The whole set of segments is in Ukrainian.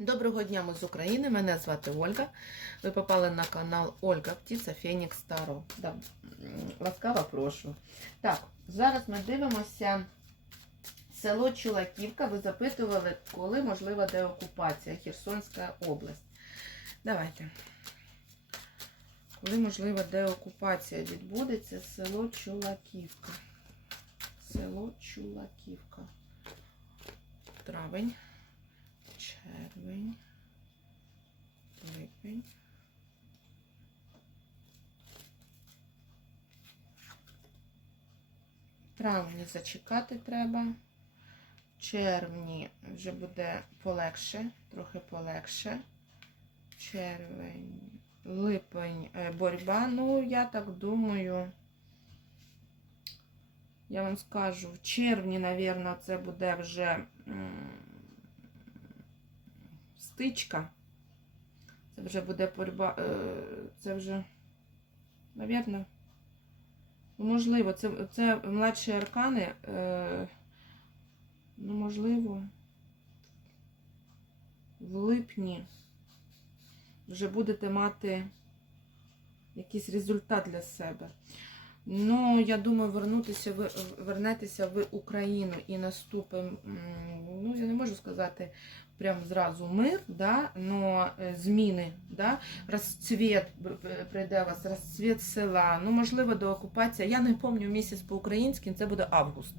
Доброго дня, ми з України. Мене звати Ольга. Ви попали на канал Ольга Птиця Фенікс Таро. Да, ласкаво прошу. Так, зараз ми дивимося село Чулаківка. Ви запитували, коли можлива деокупація Херсонська область. Давайте. Коли можлива деокупація відбудеться село Чулаківка. Село Чулаківка. Травень червень, липень. Травні зачекати треба. Червні вже буде полегше, трохи полегше. Червень, липень, е, боротьба. Ну, я так думаю. Я вам скажу, в червні, напевно, це буде вже стичка. Це вже буде боротьба. е, Це вже, ну, можливо, це, це младші аркани. е, Ну, можливо, в липні вже будете мати якийсь результат для себе. Ну, я думаю, вернутися ви вернетеся в Україну і наступить, м, ну, я не можу сказати прям зразу мир, да, но е, зміни, да, розцвіт прийде вас, розцвіт села, ну, можливо, до окупації. Я не пам'ятаю місяць по-українськи, це буде август.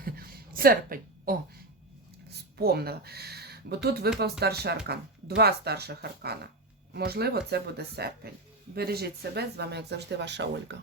Серпень. О, спомнила. Бо тут випав старший аркан. Два старших аркана. Можливо, це буде серпень. Бережіть себе, з вами, як завжди, ваша Ольга.